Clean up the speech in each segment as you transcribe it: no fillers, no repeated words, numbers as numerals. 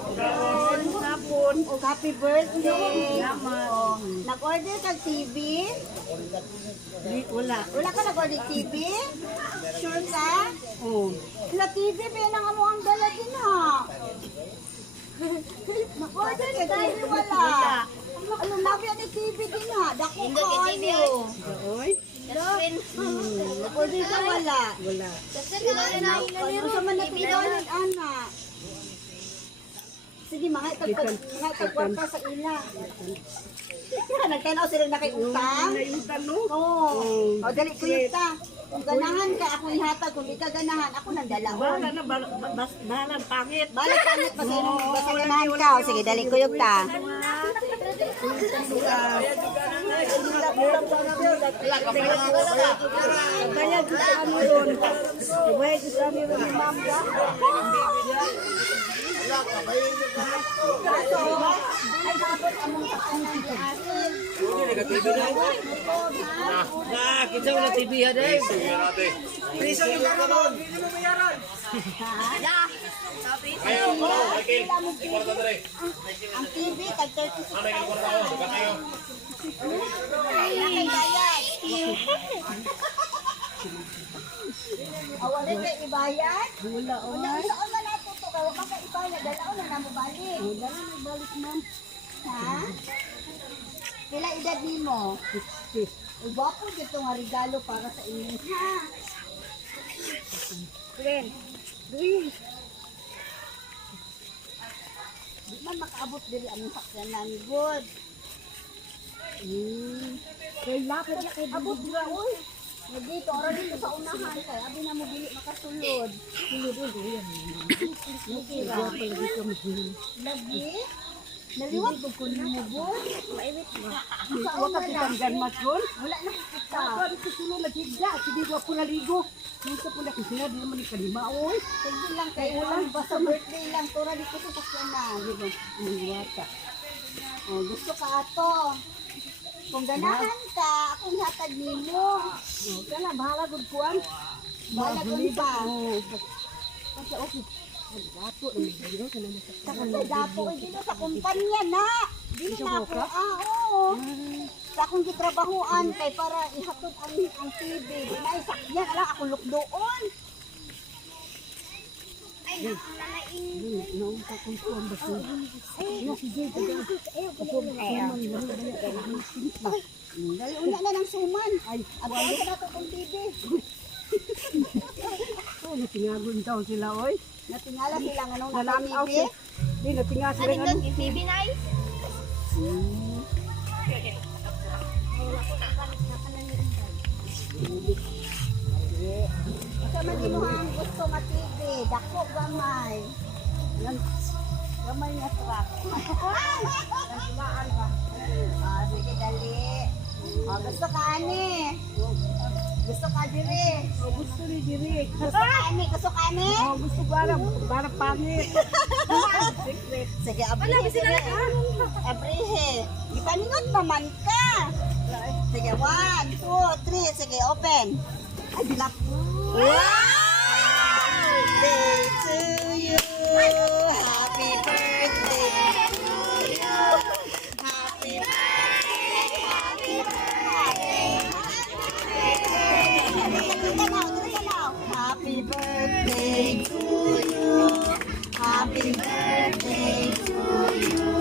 Hapon. O happy birthday. Nag-order ka TV? Wala. Wala ka nag-order TV? Sure ka? Oo. Wala TV, pinang mo ang dala din ha. Nag-order ka TV, wala. Ano nabi ang TV din ha? Dako ka ano. Oy. Nag-order ka wala. Wala. Ano sa man natulungan, anak? Sige, mga itagpag ka sa ila. Nagtanaw sila na kay utang. Naiutan no? Oo. O, dali ko yun ta. Kung ganahan ka, ako ihatag. Kung di ka ganahan, ako nang Bahala dalawon. na, bahala pangit. Balik pangit pa basta ganahan ka. O, sige, dali ko yun ta. Kaya kita ano yun. Kaya kita ano yun. Kita wala TV ada. Piso yung karon, hindi mo bayaran. Ayo, Michael. Kwarta dere. Ang TV, tag 36,000. Ano yung kwarta ko? Kayo. Nakaibayad. Awalin ka ibayad? Wala. Wala, saan na natuto ka? Huwag ka ibayad. Dalaw na mo balik. Wala na balik man. Ha? Kila edad ni mo? Gwapo dito nga regalo para sa inyo. Ha? Friend. Green. Di man makaabot diri ang sakyanan. Good. Kaya lapit na kay Abot dira, uy. Dito, ora dito sa unahan kay abi na mo dili makasulod. Sulod yan. Nakira. Lagi ka mahal. Lagi? Naliwag ko na mo, good. Mainit na. Huwag ka kitanggan mason. Wala na kita. Ako rin sa sulod na tigda. Sige ko ako naligo. Nung sa pula kasi na di naman ikalima. Oy. Sige lang kay ulan. Basta birthday lang. Tura dito sa sakyanan. Diba? Ang wata. Oh, gusto ka ato. Kung ganahan ka, akong hatag nimo. Kaya bahala gud kuan. Bahala kung pa. Kasi okay. Gato na magdiro ka na Sa dapo ko dito sa kumpanya na. Dili na ako. Oo. Sa akong gitrabahoan kay para ihatod ang TV. Di na isakyan. Ala, ako lukdoon. Noong kakuntuan ba siya? Ano si Jay? Dali una na ng suman. At ano sa dato kong TV? Natingagon daw sila, oy. Natingala sila nga nung Nalakaw TV. siya. Di, natinga sila nga. TV na eh? Sa manimuhang gusto matindi, dako gamay. Yan. Gamay nga truck. Sige dali. Gusto ka ani. Gusto ka diri. Gusto ni Diri. Gusto ka ani, gusto ka ani. Gusto bara pangit. Secret. Sige, abrihe diri. Abrihe. Ipaningot naman ka. Sige, 1, 2, 3. Sige, open. Ay, dilap. Birthday to you. Happy birthday to you. Happy birthday. Happy birthday. Happy birthday to you. Happy birthday to you.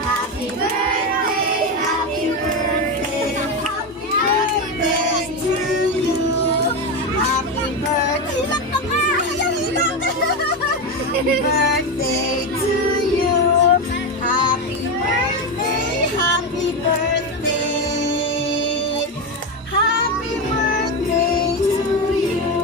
Happy birthday. Happy birthday. Happy birthday to you. Happy birthday. Ilang na ka? Ayaw ilang. Happy birthday to you. Happy birthday. Happy birthday. Happy birthday to you.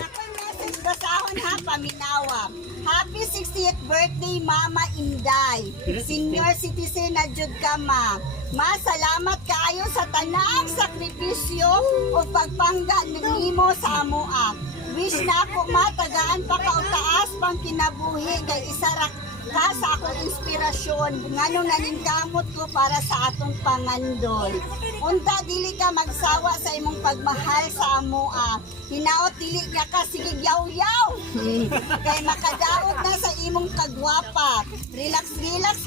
Nakoy message daw sa ahon ha, paminawa. Happy 60th birthday, Mama Inday. Senior citizen na jud ka, ma. Salamat kaayo sa tanang sakripisyo o pagpangga nimo sa amoa. Wish na ako matagaan pa kautaas pang kinabuhi kay isa ra ka sa akong inspirasyon nganong naningkamot ko para sa atong pangandoy. Unta dili ka magsawa sa imong pagmahal sa amoa. Hinaot dili ka sige yaw-yaw. Kay makadaot imong kagwapa. Relax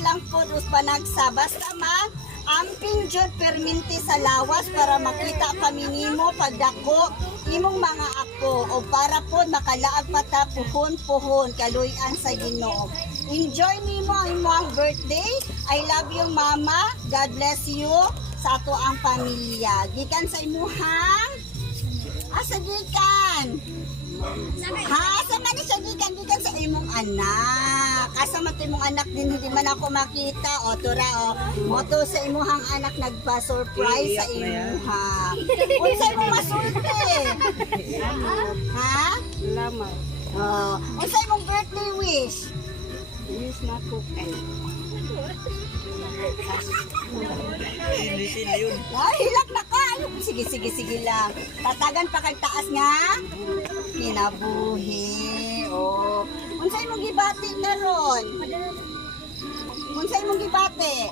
lang po us panagsa. Basta amping jud perminti sa lawas para makita kami nimo pagdako imong mga apo o para po makalaag pata puhon kaluyan sa Ginoo. Enjoy nimo ang imong birthday. I love you mama. God bless you sa ato ang pamilya. Gikan sa imuhang asa gikan? Ha, asa man siya gikan sa imong anak. Asa man to imong anak din hindi man ako makita. O tura o. Moto sa imuhang anak nagpa-surprise sa imuha. Unsa imong masulti? Ha? Salamat. Oh, unsa imong birthday wish? Wish na ko kay. Ay, hilak na ka. Sige lang. Tatagan pa kag taas nga. Kinabuhi. Oh. Unsa imong gibati karon? Unsa imong gibati?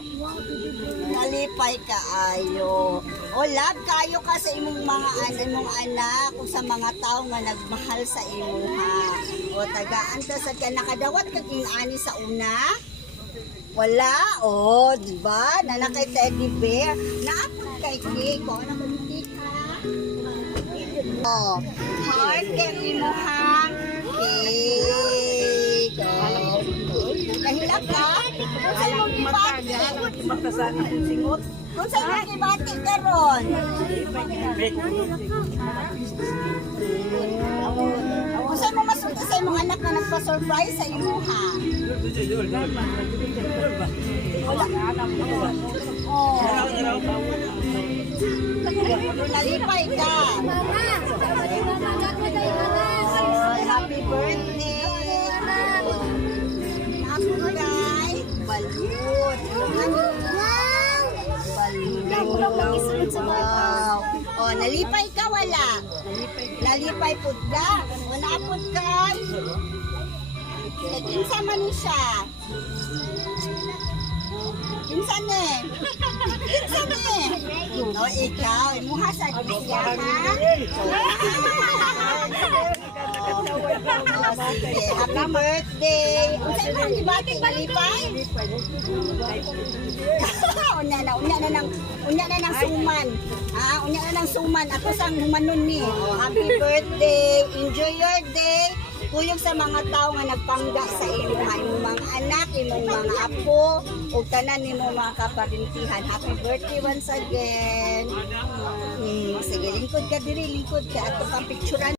Nalipay ka ayo. O love kayo ka sa imong mga imong anak o sa mga tao nga nagmahal sa imo ha. O tagaan ta sa nakadawat kag ani sa una. Wala, oh, di ba? Nanakay teddy bear. Naapon kay cake. O, ano mo cake, ha? Oh, heart kay imuhang cake. Oh, kahilak ka? Kung sa'yo mong gibati? Magkasan ang singot. Kung sa'yo mong gibati ka ron? Kung sa'yo mong masulta sa imong anak na nagpa-surprise sa imo, ha? Oh. Nalipay ka. Oh, happy birthday. Happy birthday. Balut. Balut. Wow. Oh, nalipay ka wala? Nalipay pud ka. Wala pud ka. Kinsa man ni siya? Kinsan eh? Kinsan eh? O ikaw, imuha sa siya ha? O sige, happy birthday! Unsa imong gibati malipay? Unya na ng suman. Ah, unya na ng suman. Ako sang humanon ni. O, happy birthday! Enjoy your day! Kuyog sa mga tao nga nagpangga sa imong mga anak, imong mga apo, o tanan imong mga kaparintihan. Happy birthday once again. Sige, lingkod ka diri, lingkod ka. Ato pang picturean.